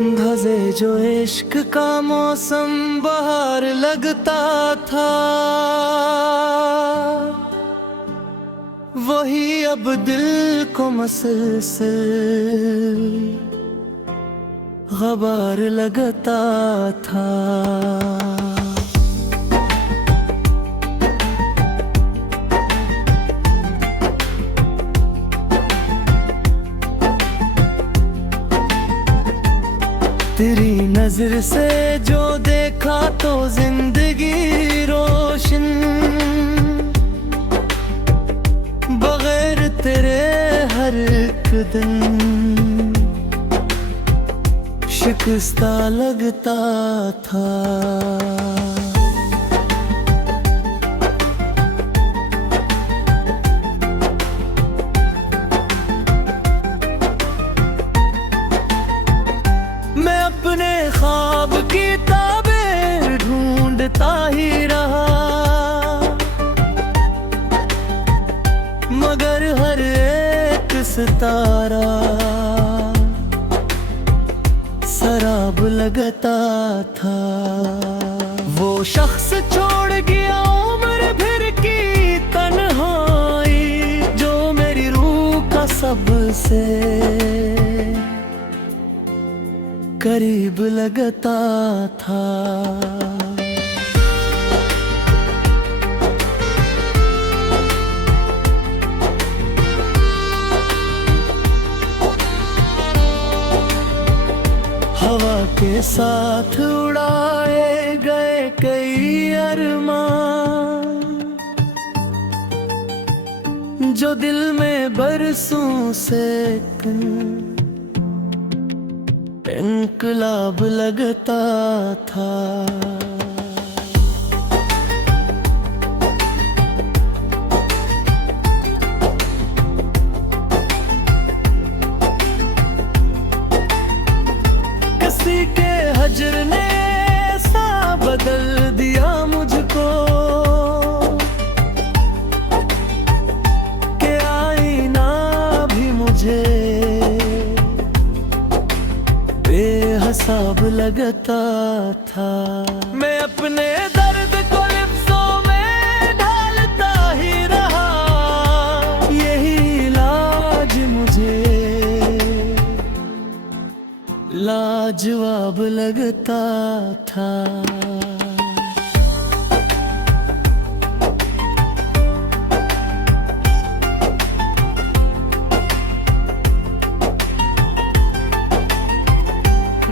भजे जो इश्क का मौसम बाहर लगता था, वही अब दिल को मसलसल ग़बार लगता था। तेरी नजर से जो देखा तो जिंदगी रोशन, बगैर तेरे हर एक दिन शिकस्ता लगता था। मैं अपने ख्वाब की ताबीर ढूंढता ही रहा, मगर हर एक सितारा शराब लगता था। वो शख्स छोड़ गया उम्र भर की तन्हाई, जो मेरी रूह का सबसे करीब लगता था। हवा के साथ उड़ाए गए कई अरमान, जो दिल में बरसों से इनकलाब लगता था। किसी के हजर ने ऐसा बदल दिया मुझको कि आईना भी मुझे बेहिसाब लगता था। मैं अपने दर्द को लिफ्ज़ों में ढालता ही रहा, यही इलाज मुझे लाजवाब लगता था।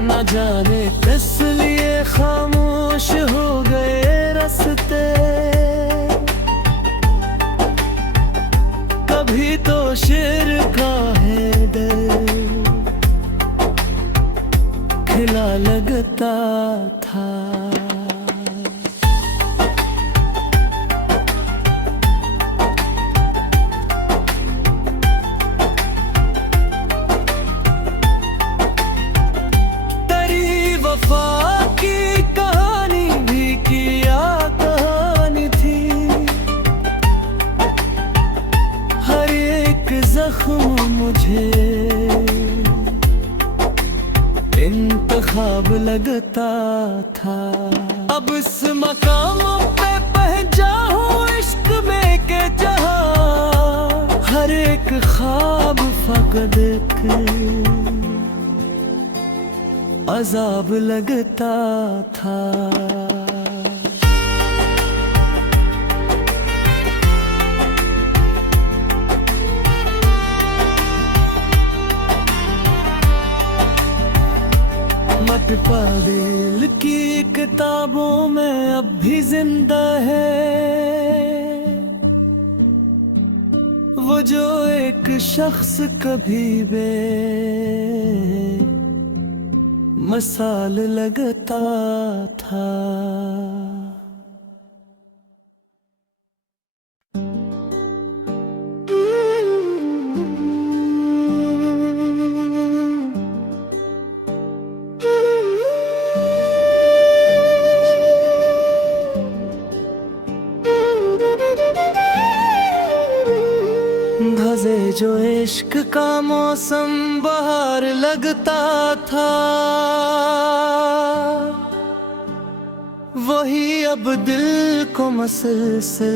न जाने किस लिए खामोश हो गए रास्ते, कभी तो शेर का है डर खिला लगता था। वफा की कहानी भी किया कहानी थी, हर एक जख्म मुझे इंतखाब लगता था। अब इस मकाम पे पहुंचा हूँ इश्क में के जहाँ हर एक ख्वाब फकद अजाब लगता था। मत पा दिल की किताबों में अब भी जिंदा है वो जो एक शख्स कभी मसाल लगता था। भजे जो इश्क का मौसम बहार लगता था, वही अब दिल को मसलसल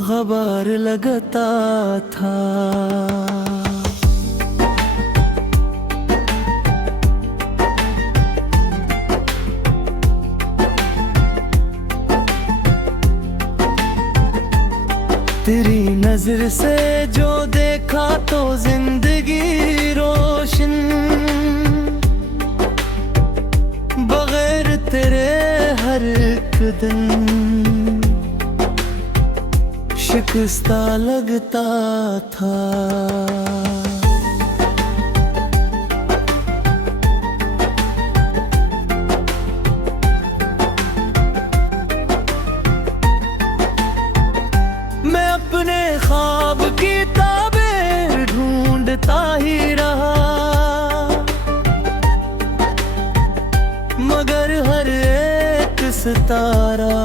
ग़बार लगता था। तेरी नजर से जो देखा तो जिंदगी रोशन, बगैर तेरे हर एक दिन शिकस्ता लगता था। मैं अपने ख्वाब की ताबेर ढूंढता ही रहा, मगर हर एक सितारा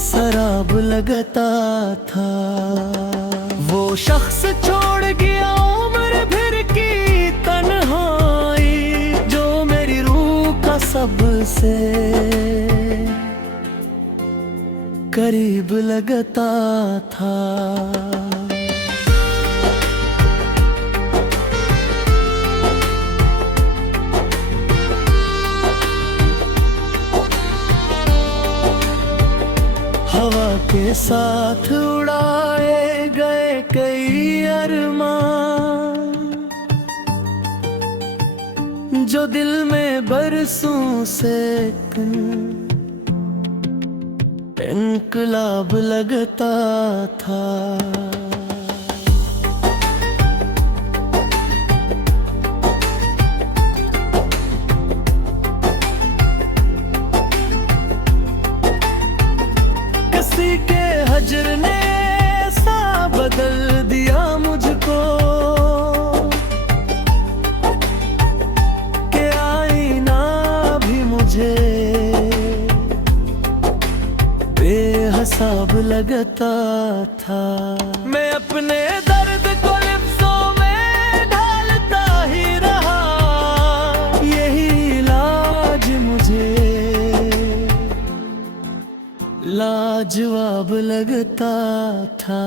शराब लगता था। वो शख्स छोड़ गया उम्र भर की तन्हाई, जो मेरी रूह का सबसे करीब लगता था। हवा के साथ उड़ाए गए कई अरमान, जो दिल में बरसों से इनकलाब लगता था। किसी के हजर ने ऐसा बदल दिया मुझको कि आईना भी मुझे बेहिसाब लगता था। मैं अपने दर्द को लिफ्ज़ों में ढालता ही रहा, यही इलाज मुझे लाजवाब लगता था।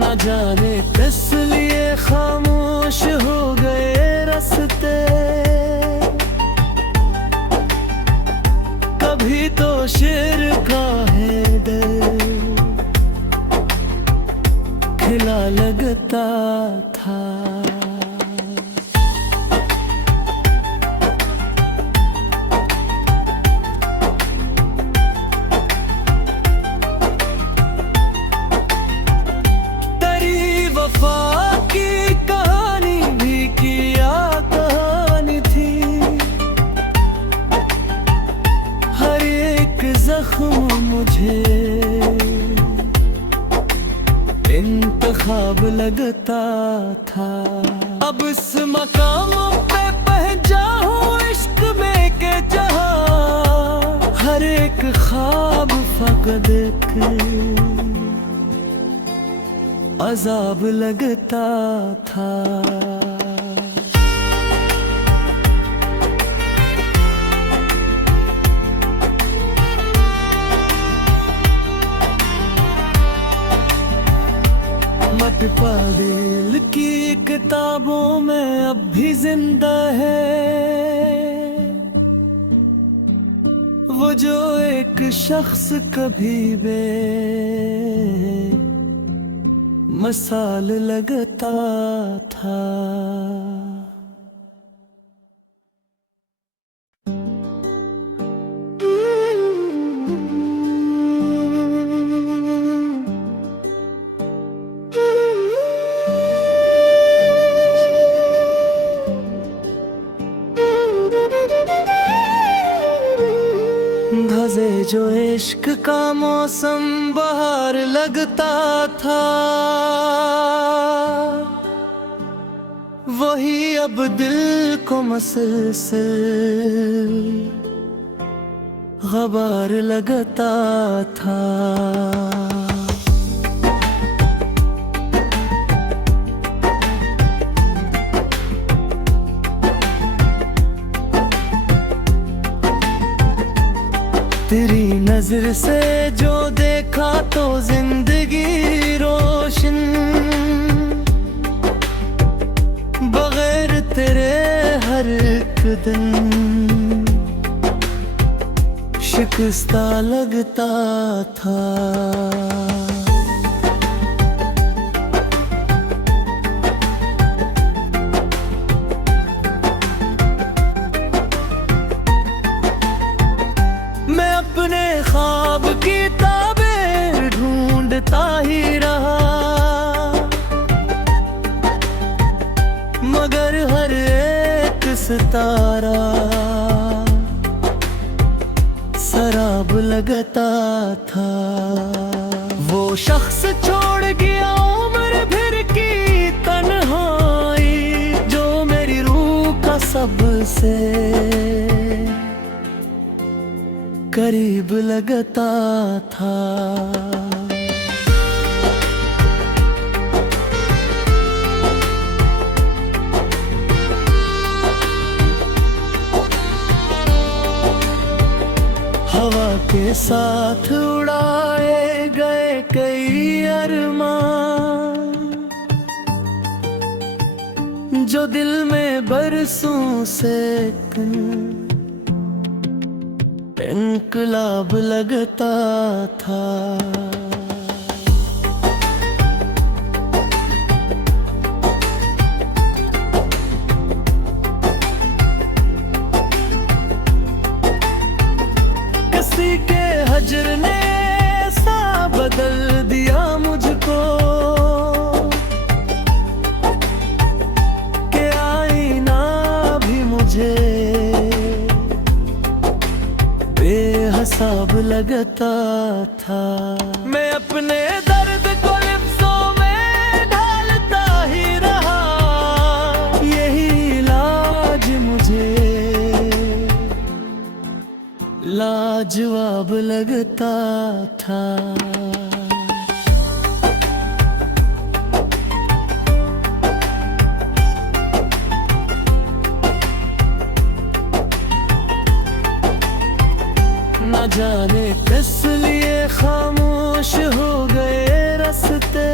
न जाने किस लिए खामोश हो गए रास्ते, कभी तो शेर का है दिल खिला लगता था। वफा की कहानी भी किया कहानी थी, हर एक जख्म मुझे इंतखाब लगता था। अब इस मकाम पे पहुंचा हूँ इश्क में के जहाँ हर एक ख्वाब फकद अजाब लगता था। मत पागल की किताबों में अब भी जिंदा है वो जो एक शख्स कभी मसाल लगता था। धजे जो इश्क का मौसम बहार लगता था वही अब दिल को मसलसल ग़बार लगता था। तेरी नजर से जो देखा तो जिंदगी रोशन, बगैर तेरे हर एक दिन शिकस्ता लगता था। मैं अपने ख्वाब की ताबीर ढूंढता ही रहा, मगर हर एक सितारा शराब लगता था। वो शख्स छोड़ गया उम्र भर की तन्हाई, जो मेरी रूह का सबसे करीब लगता था। हवा के साथ उड़ाए गए कई अरमान, जो दिल में बरसों से इनकलाब लगता था। किसी के हजर ने ऐसा बदल दिया मुझको कि आईना भी मुझे बेहिसाब लगता था। मैं अपने दर्द को लिफ्ज़ों में ढालता ही रहा, यही इलाज मुझे लाजवाब लगता था। न जाने किस लिए खामोश हो गए रास्ते,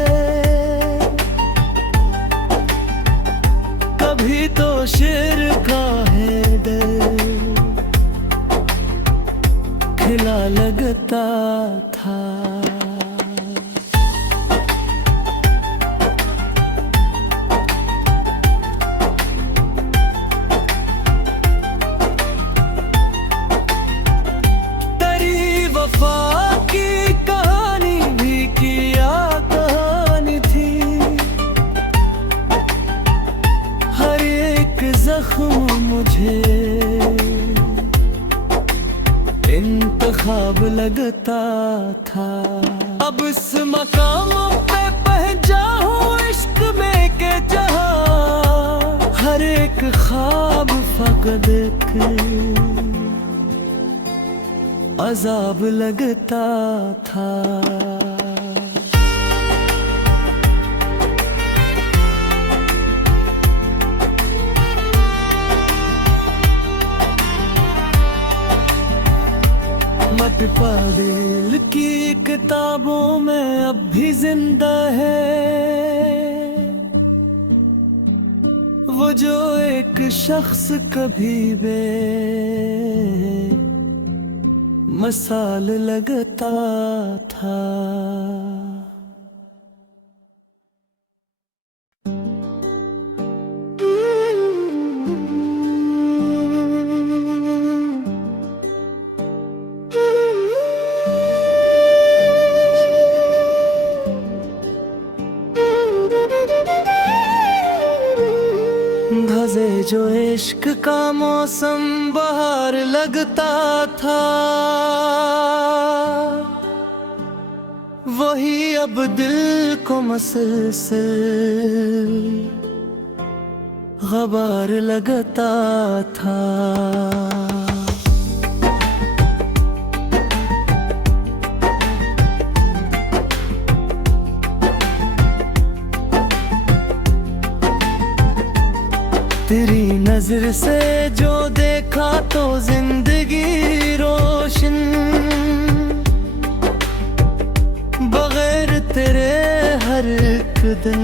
कभी तो शेर का है डर खिला लगता था। वफा की कहानी भी किया कहानी थी, हर एक जख्म मुझे इंतखाब लगता था। अब इस मकामों पे पहुंचा हूँ इश्क में के जहां, हर एक ख्वाब फकद अजाब लगता था। मत पादिल की किताबों में अब भी जिंदा है वो जो एक शख्स कभी मसाल लगता था। धजे जो इश्क का मौसम बाहर लगता था, वही अब दिल को मसलसल गबार लगता था। तेरी नजर से जो देखा तो जिंदगी रोशन, बगैर तेरे हर एक दिन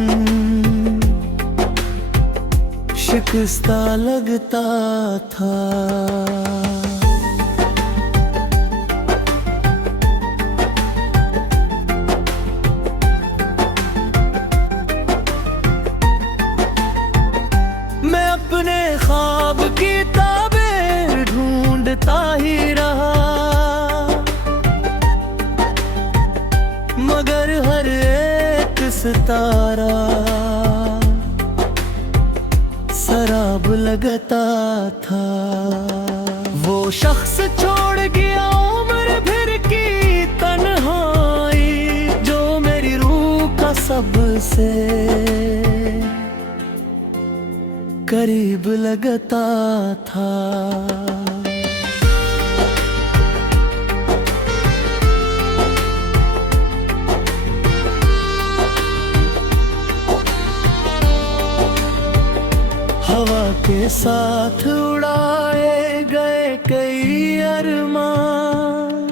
शिकस्ता लगता था। मैं अपने ख्वाब की ताबीर ढूंढता ही रहा, मगर हर एक सितारा शराब लगता था। वो शख्स छोड़ गया उम्र भर की तन्हाई, जो मेरी रूह का सबसे करीब लगता था। हवा के साथ उड़ाए गए कई अरमान,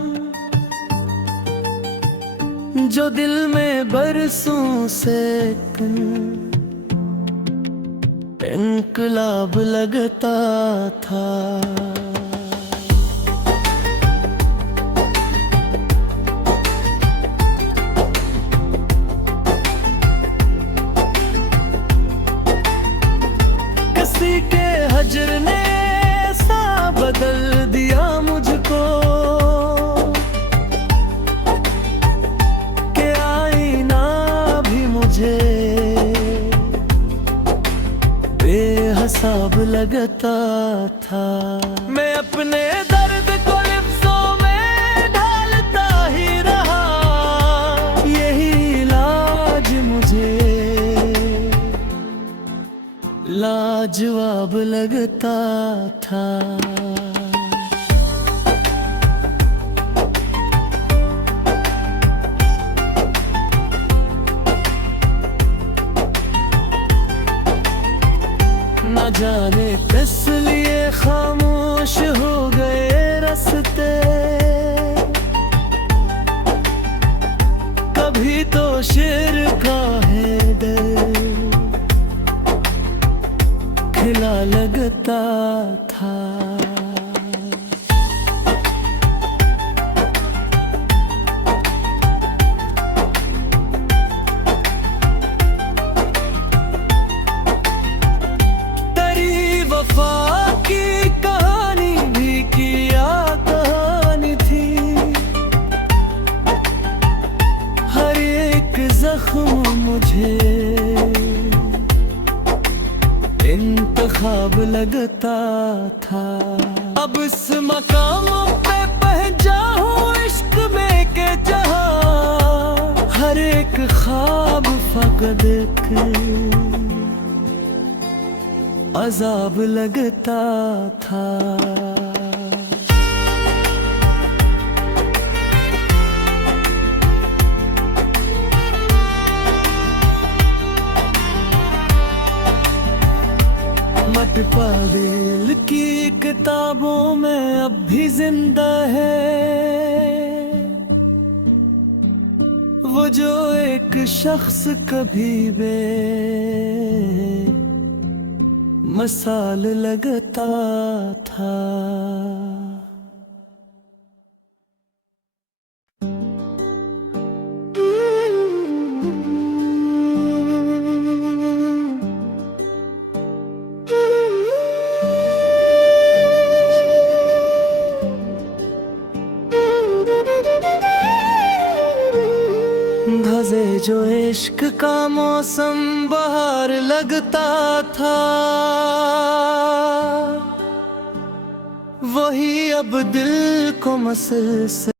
जो दिल में बरसों से इनकलाब लगता था। किसी के हजर ने ऐसा बदल दिया मुझको कि आईना भी मुझे बेहिसाब लगता था। मैं अपने दर्द को लिफ्ज़ों में ढालता ही रहा, यही इलाज मुझे लाजवाब लगता था। न जाने किस लिए खामोश हो गए रास्ते, कभी तो शेर का है दिल खिला लगता था। वफा की कहानी भी किया कहानी थी, हर एक जख्म मुझे इंतखाब लगता था। अब इस मकाम पे पहुंचा हूँ इश्क में के जहां, हर एक ख्वाब फकद अजाब लगता था। मटपा दिल की किताबों में अब भी जिंदा है वो जो एक शख्स कभी मसाल लगता था। धजे जो इश्क का मौसम बाहर लगता था, वही अब दिल को मसल से